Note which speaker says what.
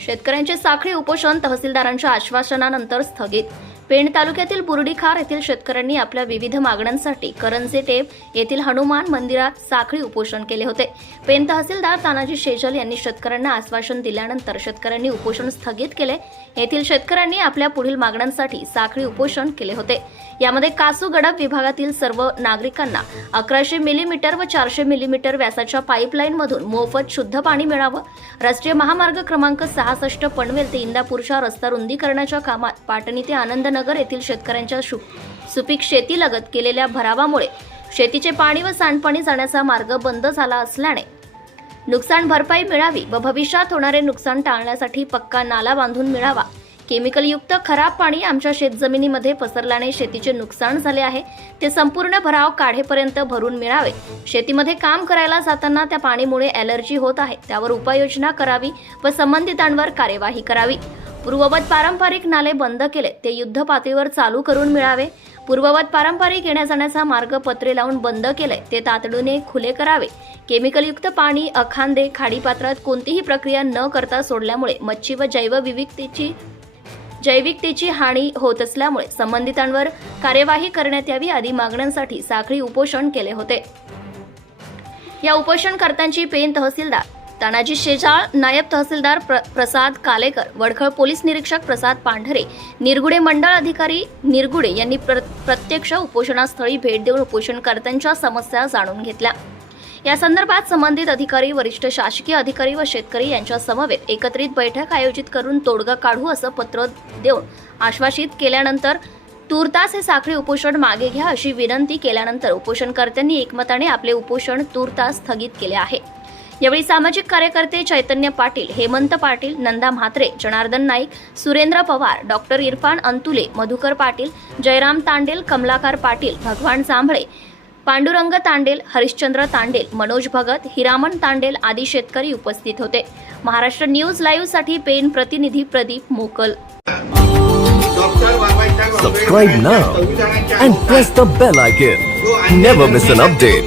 Speaker 1: शेतकऱ्यांचे साखळी उपोषण तहसीलदारांच्या आश्वासनानंतर स्थगित. पेण तालुक्यातील बुर्डीखार येथील शेतकऱ्यांनी आपल्या विविध मागण्यांसाठी करंजे टेप येथील हनुमान मंदिरात साखळी उपोषण केले होते. पेण तहसीलदार तानाजी शेजल यांनी शेतकऱ्यांना आश्वासन दिल्यानंतर शेतकऱ्यांनी उपोषण स्थगित केले. येथील शेतकऱ्यांनी आपल्या पुढील मागण्यांसाठी साखळी उपोषण केले होते. यामध्ये कासू गडप विभागातील सर्व नागरिकांना अकराशे मिलीमीटर व चारशे मिलीमीटर व्यासाच्या पाईपलाईनमधून मोफत शुद्ध पाणी मिळावं. राष्ट्रीय महामार्ग क्रमांक सहासष्ट पनवेल ते इंदापूरच्या रस्ता रुंदीकरणाच्या कामात पाटणी ते आनंद आनंदनगर येथील शेतकऱ्यांच्या शु- सुपीक शेतीलगत केलेल्या भरावामुळे शेतीचे पाणी व सांडपाणी जाण्याचा मार्ग बंद झाला असल्याने नुकसान भरपाई मिळावी व भविष्यात होणारे नुकसान टाळण्यासाठी पक्का नाला बांधून मिळावा. केमिकलयुक्त खराब पाणी आमच्या शेतजमिनीमध्ये पसरल्याने शेतीचे नुकसान झाले आहे. ते संपूर्ण भराव काढेपर्यंत भरून मिळावे. शेतीमध्ये काम करायला जाताना त्या पाणीमुळे ॲलर्जी होत आहे. त्यावर उपाययोजना करावी व संबंधितांवर कार्यवाही करावी. पूर्ववत पारंपरिक नाले बंद केले. ते युद्ध पातळीवर चालू करून मिळावे. पूर्ववत पारंपरिक येण्या जाण्याचा मार्ग पत्रे लावून बंद केले. ते तातडीने खुले करावे. केमिकलयुक्त पाणी अखांदे खाडीपात्रात कोणतीही प्रक्रिया न करता सोडल्यामुळे मच्छी व जैवविविधतेची जैविकतेची हानी होत असल्यामुळे संबंधितांवर कार्यवाही करण्यात यावी आदी मागण्यांसाठी साखळी उपोषण केले होते. या उपोषणकर्त्यांची पेन तहसीलदार तानाजी शेजाळ नायब तहसीलदार प्र प्रसाद कालेकर वडखळ पोलीस निरीक्षक प्रसाद पांढरे निरगुडे मंडळ अधिकारी निरगुडे यांनी प्र प्रत्यक्ष उपोषणास्थळी भेट देऊन उपोषणकर्त्यांच्या समस्या जाणून घेतल्या. या संदर्भात संबंधित अधिकारी वरिष्ठ शासकीय अधिकारी व शेतकरी यांच्या समवेत एकत्रित बैठक आयोजित करून तोडगा काढू असं पत्र देऊन आश्वासित केल्यानंतर तूर्तास हे साखळी उपोषण मागे घ्या अशी विनंती केल्यानंतर उपोषणकर्त्यांनी एकमताने आपले उपोषण तूर्तास स्थगित केले आहे. यावेळी सामाजिक कार्यकर्ते चैतन्य पाटील हेमंत पाटील नंदा म्हात्रे जनार्दन नाईक सुरेंद्र पवार डॉक्टर इरफान अंतुले मधुकर पाटील जयराम तांडेल कमलाकार पाटील भगवान जांभळे पांडुरंग तांडेल हरिश्चंद्र तांडेल मनोज भगत हिरामन तांडेल आदी शेतकरी उपस्थित होते. महाराष्ट्र न्यूज लाईव्हसाठी पेन प्रतिनिधी Pradeep Mokal.
Speaker 2: Subscribe now and press the bell icon never miss an update